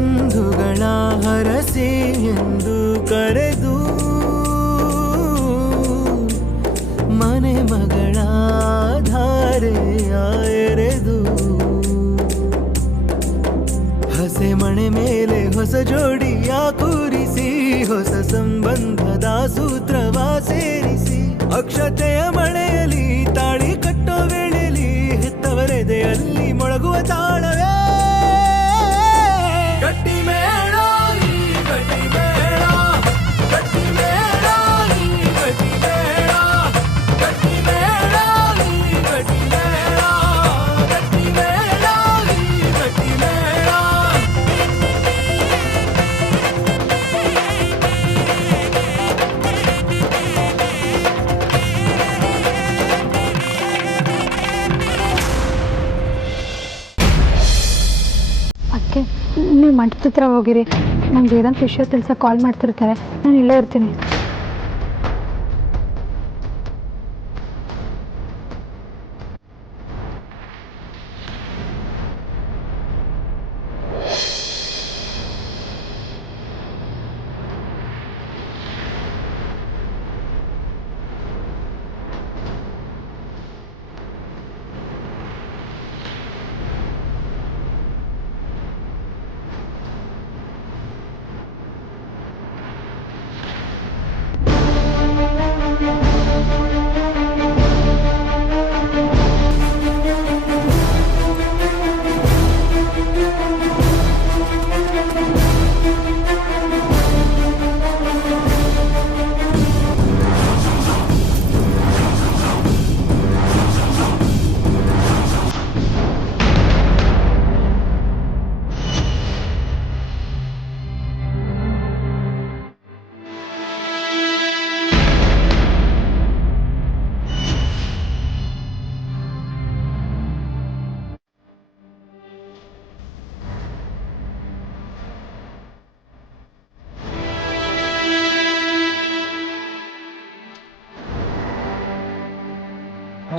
ಬಂಧುಗಳ ಹರಸೆ ಎಂದು ಕರೆದು ಮನೆ ಮಗಳ ಧಾರೆಯ ಎರೆದು ಹಸೆ ಮಣೆ ಮೇಲೆ ಹೊಸ ಜೋಡಿಯ ಕೂರಿಸಿ ಹೊಸ ಸಂಬಂಧದ ಸೂತ್ರವ ಸೇರಿಸಿ ಅಕ್ಷತೆಯ ಮಳೆಯಲಿ ತಾಳಿ ಕಟ್ಟೋ ವೇಳೆಯಲ್ಲಿ ಹೆತ್ತವರೆದೆಯಲ್ಲಿ ಮೊಳಗುವ ತಾಳವೇ ಗಟ್ಟಿ ಮೇಳ ಈ ಗಟ್ಟಿ ಮೇಳ ಗಟ್ಟಿ ಮೇಳ ಈ ಗಟ್ಟಿ ಮೇಳ ಗಟ್ಟಿ ಮೇಳ ಈ ಗಟ್ಟಿ ಮೇಳ ಗಟ್ಟಿ ಮೇಳ ಈ ಗಟ್ಟಿ ಮೇಳ. ಅದಕ್ಕೆ ನೀವು ಮಂಟದ ಹತ್ರ ಹೋಗಿರಿ. ನಂಗೆ ಏನಾದ್ರು ವಿಷಯ ತಿಳಿಸ ಕಾಲ್ ಮಾಡ್ತಿರ್ತಾರೆ, ನಾನು ಇಲ್ಲೇ ಇರ್ತೀನಿ.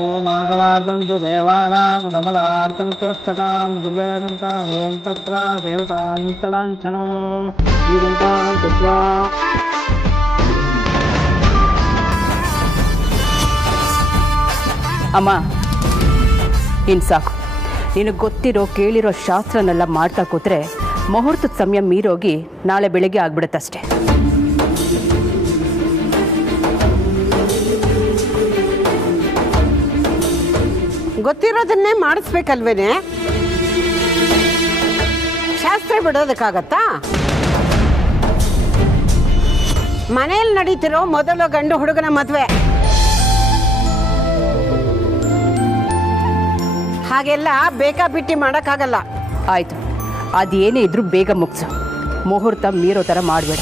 ಓಂ ಮಂಗಳಾರ್ಧಂತು ದೇವಾನಾಂ ಕಮಲಾರ್ಧಂ ಸ್ವಸ್ಥತಾಂ ಕುಬೇರಂತ ಓಂ ತತ್ರ ದೇವತಾಂತಲಾಂಛನೋ ಜೀವಂತಾಂ ತತ್ರ. ಅಮ್ಮ ಇನ್ನು ಸಾಕು. ನಿನಗೆ ಗೊತ್ತಿರೋ ಕೇಳಿರೋ ಶಾಸ್ತ್ರನೆಲ್ಲ ಮಾಡ್ತಾ ಕೂತ್ರೆ ಮುಹೂರ್ತದ ಸಮಯ ಮೀರೋಗಿ ನಾಳೆ ಬೆಳಗ್ಗೆ ಆಗ್ಬಿಡುತ್ತಷ್ಟೆ. ಗೊತ್ತಿರೋದನ್ನೇ ಮಾಡಿಸ್ಬೇಕಲ್ವೇನೆ? ಶಾಸ್ತ್ರ ಬಿಡೋದಕ್ಕಾಗತ್ತಾ? ಮನೆಯಲ್ಲಿ ನಡೀತಿರೋ ಮೊದಲು ಗಂಡು ಹುಡುಗನ ಮದುವೆ, ಹಾಗೆಲ್ಲ ಬೇಕಾಬಿಟ್ಟಿ ಮಾಡೋಕ್ಕಾಗಲ್ಲ. ಆಯಿತು, ಅದೇನೇ ಇದ್ರೂ ಬೇಗ ಮುಗಿಸು. ಮುಹೂರ್ತ ಮೀರೋ ಥರ ಮಾಡಬೇಡ.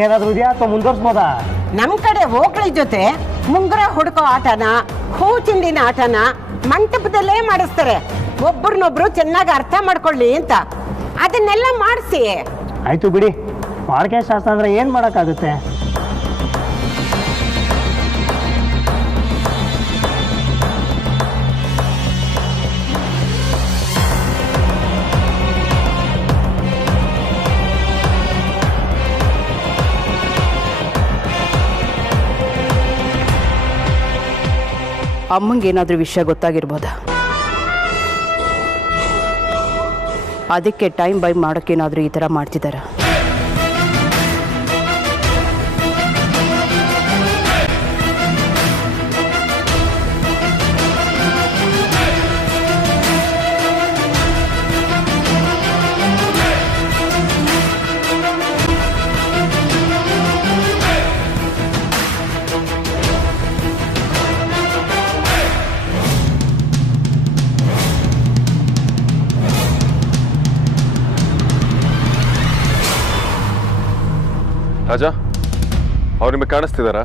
ಏನಾದರೂ ಇದೆಯಾ ಅಥವಾ ಮುಂದುವರ್ಸ್ಬೋದಾ? ನಮ್ಮ ಕಡೆ ಓಕಳಿ ಜೊತೆ ಮುಂಗುರ ಹುಡುಕೋ ಆಟನ, ಹೂ ಚಿಂದಿನ ಆಟನ ಮಂಟಪದಲ್ಲೇ ಮಾಡಿಸ್ತಾರೆ. ಒಬ್ಬರನ್ನೊಬ್ರು ಚೆನ್ನಾಗಿ ಅರ್ಥ ಮಾಡ್ಕೊಳ್ಳಿ ಅಂತ ಅದನ್ನೆಲ್ಲ ಮಾಡಿಸಿ. ಆಯ್ತು ಬಿಡಿ, ವಾಡಿಕೆ ಶಾಸ್ತ್ರ ಅಂದ್ರೆ ಏನು ಮಾಡೋಕ್ಕಾಗುತ್ತೆ? ಅಮ್ಮಂಗೇನಾದರೂ ವಿಷಯ ಗೊತ್ತಾಗಿರ್ಬೋದಾ? ಅದಕ್ಕೆ ಟೈಮ್ ಬೈ ಮಾಡೋಕ್ಕೇನಾದರೂ ಈ ಥರ ಮಾಡ್ತಿದ್ದಾರಾ? ರಾಜಾ, ಅವ್ರು ನಿಮಗೆ ಕಾಣಿಸ್ತಿದಾರಾ?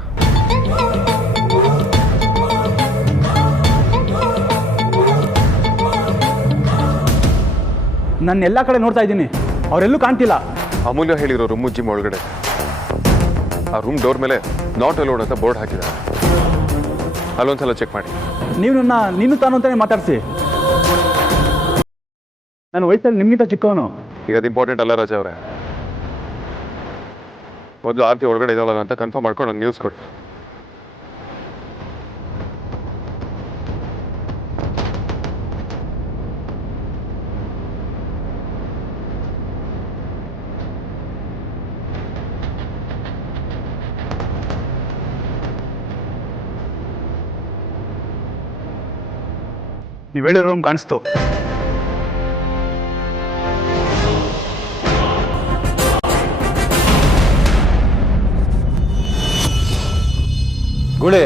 ನಾನು ಎಲ್ಲ ಕಡೆ ನೋಡ್ತಾ ಇದ್ದೀನಿ, ಅವರೆಲ್ಲೂ ಕಾಣ್ತಿಲ್ಲ. ಅಮೂಲ್ಯ ಹೇಳಿರೋ ರೂಮು ಜಿಮ್ ಒಳಗಡೆ. ಆ ರೂಮ್ ಡೋರ್ ಮೇಲೆ ನಾಟ್ ಅಲೋಡ್ ಅಂತ ಬೋರ್ಡ್ ಹಾಕಿದ್ದಾರೆ. ಅಲ್ಲೊಂದ್ಸಲ ಚೆಕ್ ಮಾಡಿ. ನೀವು ನೀನು ತಾನು ಅಂತಾನೆ ಮಾತಾಡಿಸಿ. ನಾನು ವಯಸ್ಸಲ್ಲಿ ನಿಮ್ಗಿಂತ ಚಿಕ್ಕವನು. ಈಗ ಅದು ಇಂಪಾರ್ಟೆಂಟ್ ಅಲ್ಲ ರಾಜಾ ಅವರೇ. ಮೊದಲು ಆರ್ತಿ ಒಳಗಡೆ ಇದ್ದಾವಲ್ಲ ಅಂತ ಕನ್ಫರ್ಮ್ ಮಾಡ್ಕೊಂಡು ನಂಗೆ ನ್ಯೂಸ್ ಕೊಡಿ. ನೀವು ಹೇಳಿರೋ ರೂಮ್ ಕಾಣಿಸ್ತು. ಗುಳಿ,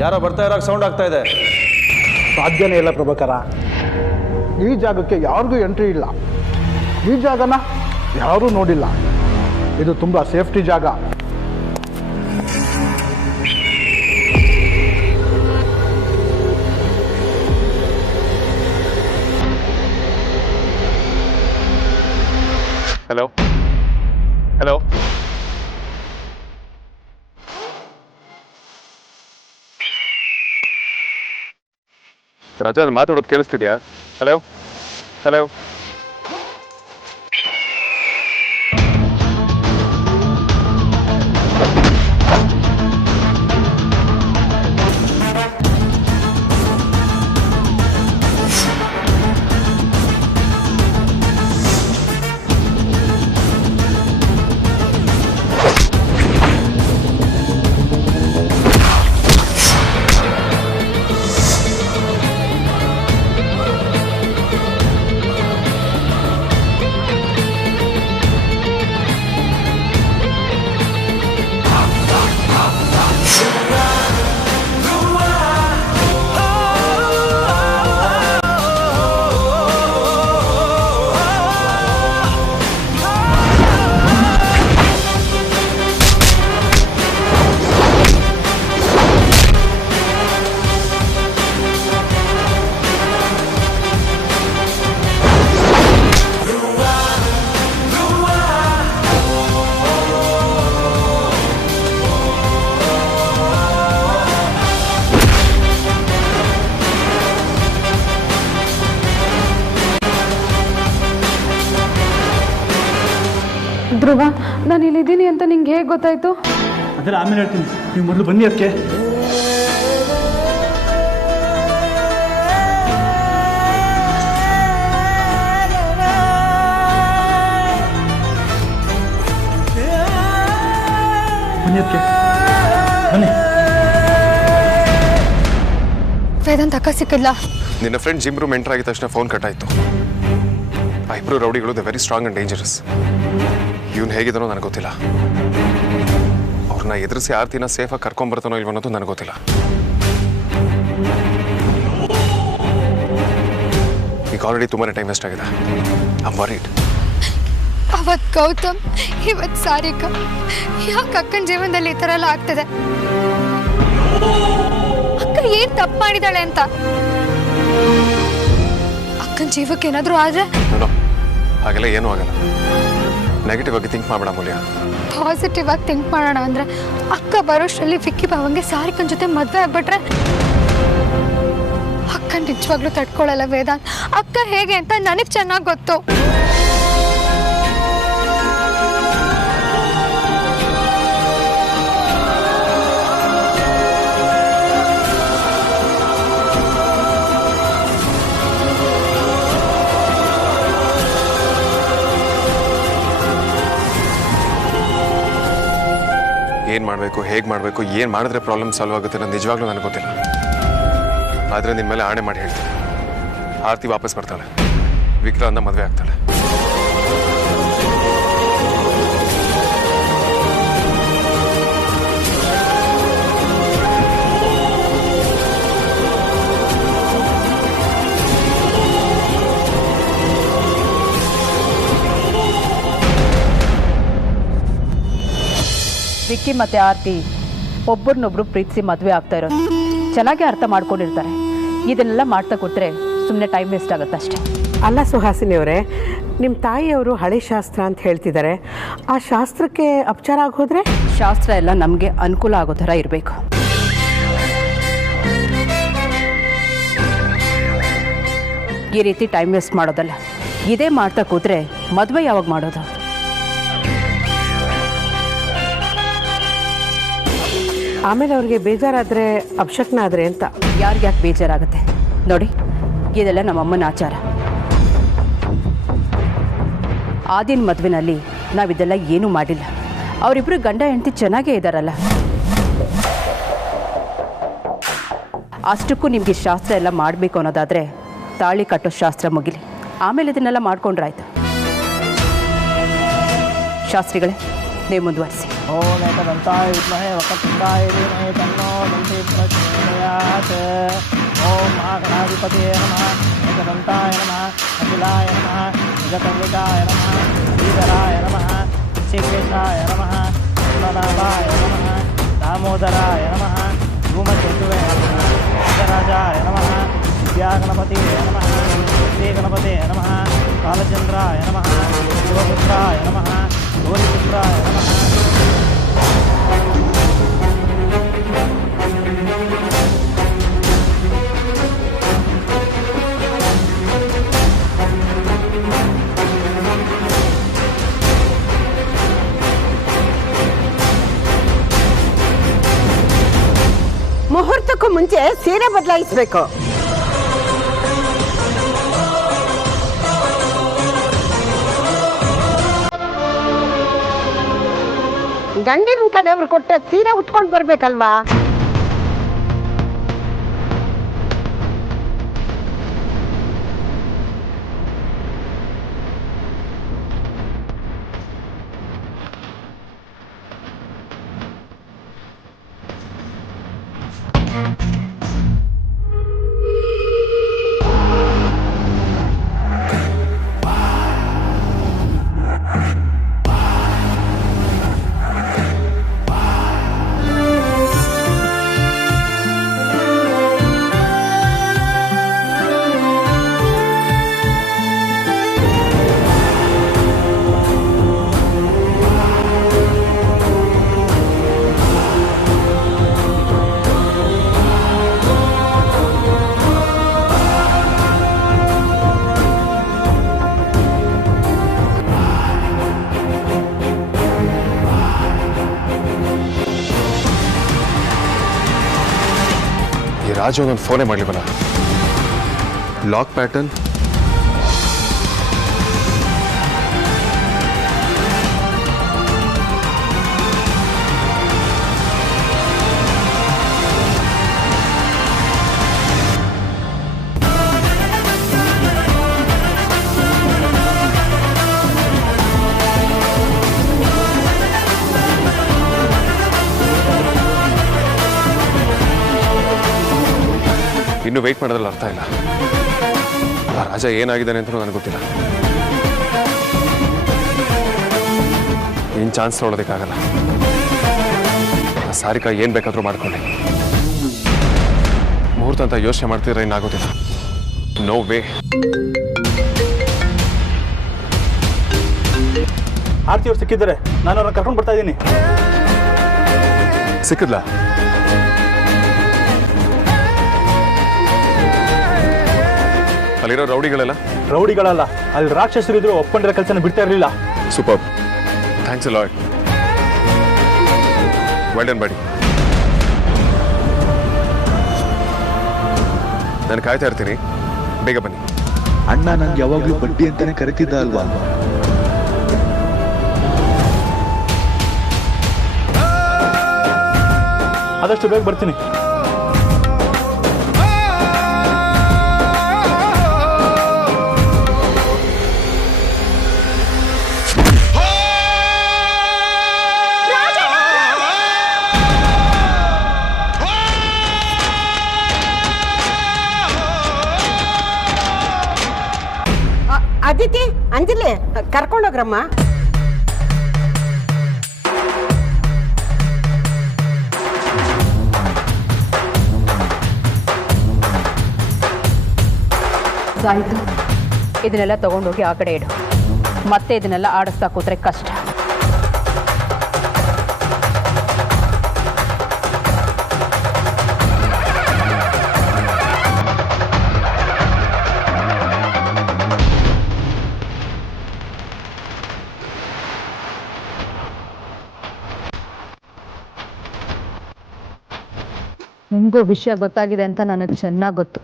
ಯಾರೋ ಬರ್ತಾ ಇರೋಕೆ ಸೌಂಡ್ ಆಗ್ತಾ ಇದೆ. ಸಾಧ್ಯನೇ ಇಲ್ಲ ಪ್ರಭಾಕರ. ಈ ಜಾಗಕ್ಕೆ ಯಾರಿಗೂ ಎಂಟ್ರಿ ಇಲ್ಲ. ಈ ಜಾಗನ ಯಾರೂ ನೋಡಿಲ್ಲ. ಇದು ತುಂಬ ಸೇಫ್ಟಿ ಜಾಗ. ಹಲೋ ಹಲೋ, ರಾಜಾ ಮಾತಾಡೋದು ಕೇಳಿಸ್ತಿದ್ಯಾ? ಹಲೋ ಹಲೋ, ಧ್ರುವ, ನಾನು ಇಲ್ಲಿದ್ದೀನಿ ಅಂತ ನಿಂಗೆ ಹೇಗೆ ಗೊತ್ತಾಯ್ತು? ಅದರ ಆಮೇಲೆ ಹೇಳ್ತೀನಿ. ನೀವು ಮೊದಲು ಬನ್ನಿ. ಅದಕ್ಕೆ ಬನ್ನಿ. ಅದಕ್ಕೆ ಬನ್ನಿ. ವೇದಾಂತ್ ಅಕ್ಕ ಸಿಕ್ಕಿಲ್ಲ. ನಿನ್ನ ಫ್ರೆಂಡ್ ಜಿಮ್ ರೂಮ್ ಎಂಟರ್ ಆಗಿದ ತಕ್ಷಣ ಫೋನ್ ಕಟ್ ಆಯಿತು. ಆ ಇಬ್ಬರು ರೌಡಿಗಳು the very strong and dangerous. ಇವನು ಹೇಗಿದನೋ ನನಗೆ ಗೊತ್ತಿಲ್ಲ. ಅವ್ರನ್ನ ಎದುರಿಸಿ ಆರ್ತಿನ ಸೇಫಾಗಿ ಕರ್ಕೊಂಡ್ಬರ್ತಾನೋ ಇಲ್ವೋ ಅನ್ನೋದು ನನಗೆ ಗೊತ್ತಿಲ್ಲ. ಈಗ ಆಲ್ರೆಡಿ ತುಂಬಾ ಟೈಮ್ ವೇಸ್ಟ್ ಆಗಿದೆ. I am worried. ಅವತ್ ಗೌತಮ್, ಇವತ್ ಸಾರಿಕಾ, ಯಾಕೆ ಅಕ್ಕನ ಜೀವನದಲ್ಲಿ ಈ ಥರ ಎಲ್ಲ ಆಗ್ತದೆ? ಅಕ್ಕ ಏನ್ ತಪ್ಪು ಮಾಡಿದಾಳೆ ಅಂತ? ಅಕ್ಕನ ಜೀವಕ್ಕೆ ಏನಾದರೂ ಆದ್ರೆ? ಹಾಗೆಲ್ಲ ಏನೂ ಆಗಲ್ಲ. ನೆಗೆಟಿವ್ ಆಗಿ ಥಿಂಕ್ ಮಾಡಬೇಡ ಮೂಲ್ಯ. ಪಾಸಿಟಿವ್ ಆಗಿ ಥಿಂಕ್ ಮಾಡೋಣ ಅಂದ್ರೆ ಅಕ್ಕ ಬರೋಷ್ಟರಲ್ಲಿ ವಿಕ್ಕಿ ಬಾವಂಗೆ ಸಾರಿಕನ್ ಜೊತೆ ಮದುವೆ ಆಗ್ಬಿಟ್ರೆ ಅಕ್ಕ ನಿಜವಾಗ್ಲೂ ತಡ್ಕೊಳ್ಳಲ್ಲ ವೇದಾಂತ್. ಅಕ್ಕ ಹೇಗೆ ಅಂತ ನನಗೆ ಚೆನ್ನಾಗಿ ಗೊತ್ತು. ಏನು ಮಾಡಬೇಕು, ಹೇಗೆ ಮಾಡಬೇಕು, ಏನು ಮಾಡಿದ್ರೆ ಪ್ರಾಬ್ಲಮ್ ಸಾಲ್ವ್ ಆಗುತ್ತೆ ಅನ್ನೋದು ನಿಜವಾಗ್ಲೂ ನನಗೆ ಗೊತ್ತಿಲ್ಲ. ಆದರೆ ನಿನ್ನ ಮೇಲೆ ಆಣೆ ಮಾಡಿ ಹೇಳ್ತೀನಿ, ಆರ್ತಿ ವಾಪಸ್ ಬರ್ತಾಳೆ, ವಿಕ್ರಾಂತ ಮದುವೆ ಆಗ್ತಾಳೆ. ವಿಕ್ಕಿ ಮತ್ತು ಆರತಿ ಒಬ್ಬರನ್ನೊಬ್ರು ಪ್ರೀತಿಸಿ ಮದುವೆ ಆಗ್ತಾ ಇರೋದು ಚೆನ್ನಾಗೇ ಅರ್ಥ ಮಾಡ್ಕೊಂಡಿರ್ತಾರೆ. ಇದನ್ನೆಲ್ಲ ಮಾಡ್ತಾ ಕೂತ್ರೆ ಸುಮ್ಮನೆ ಟೈಮ್ ವೇಸ್ಟ್ ಆಗುತ್ತೆ ಅಷ್ಟೇ. ಅಲ್ಲ ಸುಹಾಸಿನಿ ಅವರೇ, ನಿಮ್ಮ ತಾಯಿಯವರು ಹಳೆ ಶಾಸ್ತ್ರ ಅಂತ ಹೇಳ್ತಿದ್ದಾರೆ. ಆ ಶಾಸ್ತ್ರಕ್ಕೆ ಅಪಚಾರ ಆಗೋದ್ರೆ? ಶಾಸ್ತ್ರ ಎಲ್ಲ ನಮಗೆ ಅನುಕೂಲ ಆಗೋ ಥರ ಇರಬೇಕು. ಈ ರೀತಿ ಟೈಮ್ ವೇಸ್ಟ್ ಮಾಡೋದಲ್ಲ. ಇದೇ ಮಾಡ್ತಾ ಕೂತ್ರೆ ಮದುವೆ ಯಾವಾಗ ಮಾಡೋದು? ಆಮೇಲೆ ಅವ್ರಿಗೆ ಬೇಜಾರಾದರೆ ಅಪಶಕ್ನ ಆದರೆ ಅಂತ. ಯಾರಿಗೆ ಯಾಕೆ ಬೇಜಾರಾಗುತ್ತೆ ನೋಡಿ, ಇದೆಲ್ಲ ನಮ್ಮಮ್ಮನ ಆಚಾರ. ಆದಿನ ಮದುವೆನಲ್ಲಿ ನಾವಿದೆಲ್ಲ ಏನೂ ಮಾಡಿಲ್ಲ. ಅವರಿಬ್ಬರು ಗಂಡ ಹೆಂಡತಿ ಚೆನ್ನಾಗೇ ಇದ್ದಾರಲ್ಲ. ಅಷ್ಟಕ್ಕೂ ನಿಮಗೆ ಶಾಸ್ತ್ರ ಎಲ್ಲ ಮಾಡಬೇಕು ಅನ್ನೋದಾದರೆ ತಾಳಿ ಕಟ್ಟೋ ಶಾಸ್ತ್ರ ಮುಗಿಲಿ, ಆಮೇಲೆ ಇದನ್ನೆಲ್ಲ ಮಾಡ್ಕೊಂಡ್ರಾಯ್ತು. ಶಾಸ್ತ್ರಿಗಳೇ, ನೀವು ಮುಂದುವರಿಸಿ. ಓಂ ಏಕದಂತಾಯ ವಿದ್ಮಹೇ ವಕ್ರತುಂಡಾಯ ಧೀಮಹಿ ತನ್ನೋ ದಂತಿ ಪ್ರಚೋದಯಾತ್. ಓಂ ಮಹಾಗಣಾಧಿಪತಿಯೇ ನಮಃ. ಏಕದಂತಾಯ ನಮಃ. ಅಖಿಲಾಯ ನಮಃ. ಜಗನ್ನಿಕಾಯ ನಮಃ. ಶ್ರೀಧರಾಯ ನಮಃ. ಶ್ರೀಕೃಷ್ಣಾಯ ನಮಃ. ಪದ್ಮನಾಭಾಯ ನಮಃ. ದಾಮೋದರಾಯ ನಮಃ. ಧೂಮಕೇತುವೇ ನಮಃ. ರಾಜಾಯ ನಮಃ. ವಿದ್ಯಾಗಣಪತಿಯೇ ನಮಃ. ಶ್ರೀಗಣಪತಿಯೇ ನಮಃ. ಕಾಲಚಂದ್ರಾಯ ನಮಃ. ಶಿವಪುತ್ರಾಯ ನಮಃ. ಗೌರಿಪುತ್ರಾಯ ನಮಃ. ಮುಹೂರ್ತಕ್ಕೂ ಮುಂಚೆ ಸೀರೆ ಬದಲಾಯಿಸಬೇಕು. ಗಂಡಿನ ಕಡೆಯವ್ರು ಕೊಟ್ಟ ಸೀರೆ ಉಟ್ಕೊಂಡು ಬರ್ಬೇಕಲ್ವಾ? ರಾಜು ನನ್ನ ಫೋನೇ ಮಾಡಲಿವಲ್ಲ. ಲಾಕ್ ಪ್ಯಾಟರ್ನ್, ಇನ್ನು ವೆಯ್ಟ್ ಮಾಡೋದ್ರಲ್ಲಿ ಅರ್ಥ ಇಲ್ಲ. ಆ ರಾಜ ಏನಾಗಿದ್ದಾನೆ ಅಂತ ನನಗೆ ಗೊತ್ತಿಲ್ಲ. ಏನು ಚಾನ್ಸ್ ತೊಗೊಳೋದಕ್ಕಾಗಲ್ಲ. ಆ ಸಾರಿಕಾ ಏನು ಬೇಕಾದರೂ ಮಾಡ್ಕೊಳ್ಳಿ. ಮುಹೂರ್ತ ಅಂತ ಯೋಚನೆ ಮಾಡ್ತಿದ್ರೆ ಏನಾಗೋದಿಲ್ಲ. No way. ಆರ್ತಿ ಅವ್ರು ಸಿಕ್ಕಿದ್ದಾರೆ, ನಾನು ಅವ್ರನ್ನ ಕರ್ಕೊಂಡು ಬರ್ತಾ ಇದ್ದೀನಿ. ಸಿಕ್ಕಿದ್ಲಾ? ಅಲ್ಲಿರೋ ರೌಡಿಗಳಲ್ಲ, ಅಲ್ಲಿ ರಾಕ್ಷಸರಿದ್ರು ಒಪ್ಕೊಂಡಿರೋ ಕೆಲಸನ ಬಿಡ್ತಾ ಇರಲಿಲ್ಲ. Super, thanks a lot. Well done ಬಡಿ. ನಾನು ಕಾಯ್ತಾ ಇರ್ತೀನಿ, ಬೇಗ ಬನ್ನಿ. ಅಣ್ಣ ನಂಗೆ ಯಾವಾಗ್ಲೂ ಬಡ್ಡಿ ಅಂತಾನೆ ಕರಿತಿದ್ದ ಅಲ್ವಾ? ಆದಷ್ಟು ಬೇಗ ಬರ್ತೀನಿ. ಅದಿತಿ, ಅಂಜಲಿ, ಕರ್ಕೊಂಡೋಗ್ರಮ್ಮ. ಆಯಿತು, ಇದನ್ನೆಲ್ಲ ತೊಗೊಂಡೋಗಿ ಆ ಕಡೆ ಇಡು. ಮತ್ತೆ ಇದನ್ನೆಲ್ಲ ಆಡಿಸ್ತಾ ಕೂತ್ರೆ ಕಷ್ಟ. ನಿಮಗೂ ವಿಷಯ ಗೊತ್ತಾಗಿದೆ ಅಂತ ನನಗೆ ಚೆನ್ನಾಗಿ ಗೊತ್ತು.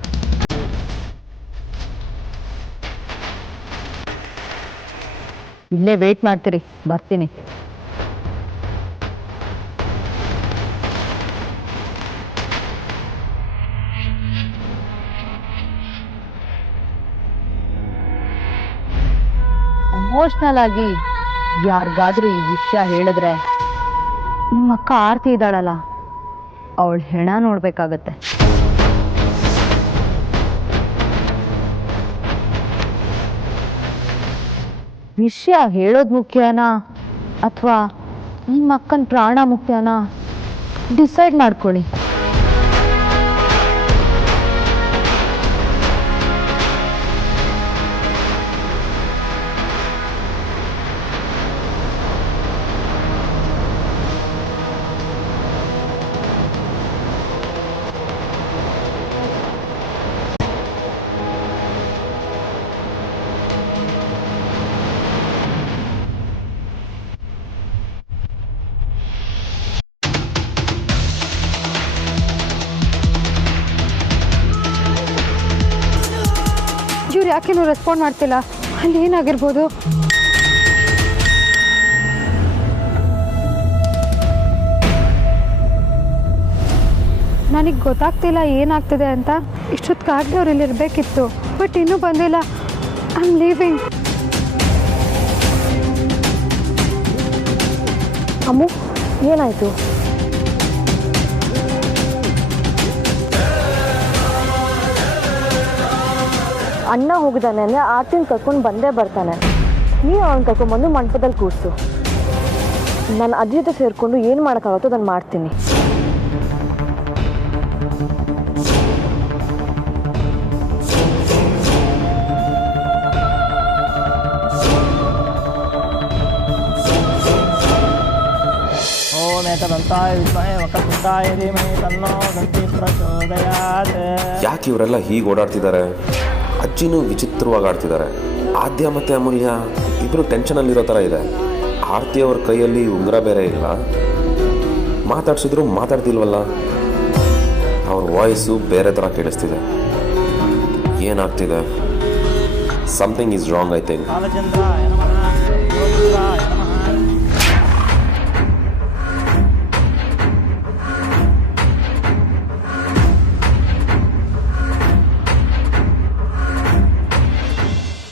ಇಲ್ಲೇ ವೇಟ್ ಮಾಡ್ತೀರಿ, ಬರ್ತೀನಿ. ಎಮೋಷ್ನಲ್ ಆಗಿ ಯಾರಿಗಾದ್ರೂ ಈ ವಿಷಯ ಹೇಳಿದ್ರೆ ನಿಮ್ಮ ಅಕ್ಕ ಆರ್ತಿ ಇದ್ದಾಳಲ್ಲ, ಅವಳ ಹೆಣ ನೋಡ್ಬೇಕಾಗತ್ತೆ. ವಿಷಯ ಹೇಳೋದು ಮುಖ್ಯನಾ ಅಥವಾ ನಿಮ್ಮ ಅಕ್ಕನ ಪ್ರಾಣ ಮುಖ್ಯನಾ? ಡಿಸೈಡ್ ಮಾಡ್ಕೊಳ್ಳಿ. ಇವ್ರು ಯಾಕೇನು ರೆಸ್ಪಾಂಡ್ ಮಾಡ್ತಿಲ್ಲ? ಅಲ್ಲಿ ಏನಾಗಿರ್ಬೋದು? ನನಗೆ ಗೊತ್ತಾಗ್ತಿಲ್ಲ ಏನಾಗ್ತಿದೆ ಅಂತ. ಇಷ್ಟೊತ್ತಿಗಾಗಲೇ ಅವ್ರು ಇಲ್ಲಿ ಇರಬೇಕಿತ್ತು, ಬಟ್ ಇನ್ನೂ ಬಂದಿಲ್ಲ. I am living. ಅಮ್ಮು, ಏನಾಯಿತು? ಅಣ್ಣ ಹೋಗಿದ್ದಾನೆ ಅಂದರೆ ಆರ್ತಿನ ಕರ್ಕೊಂಡು ಬಂದೇ ಬರ್ತಾನೆ. ನೀವು ಅವನ ಕರ್ಕೊಂಡ್ಬಂದು ಮಂಟಪದಲ್ಲಿ ಕೂರಿಸು. ನಾನು ಅಜ್ಜಿ ಜೊತೆ ಸೇರಿಕೊಂಡು ಏನು ಮಾಡೋಕ್ಕಾಗುತ್ತೋ ಅದನ್ನು ಮಾಡ್ತೀನಿ. ಯಾಕೆ ಇವರೆಲ್ಲ ಹೀಗೆ ಓಡಾಡ್ತಿದ್ದಾರೆ? ಅಜ್ಜಿನೂ ವಿಚಿತ್ರವಾಗಿ ಆಡ್ತಿದ್ದಾರೆ. ಆದ್ಯ ಮತ್ತು ಅಮೂಲ್ಯ ಇಬ್ಬರು ಟೆನ್ಷನಲ್ಲಿರೋ ಥರ ಇದೆ. ಆರ್ತಿ ಅವ್ರ ಕೈಯಲ್ಲಿ ಉಂಗುರ ಬೇರೆ ಇಲ್ಲ. ಮಾತಾಡ್ಸಿದ್ರು ಮಾತಾಡ್ತಿಲ್ವಲ್ಲ. ಅವ್ರ ವಾಯ್ಸು ಬೇರೆ ಥರ ಕೇಳಿಸ್ತಿದೆ. ಏನಾಗ್ತಿದೆ? Something is wrong I think.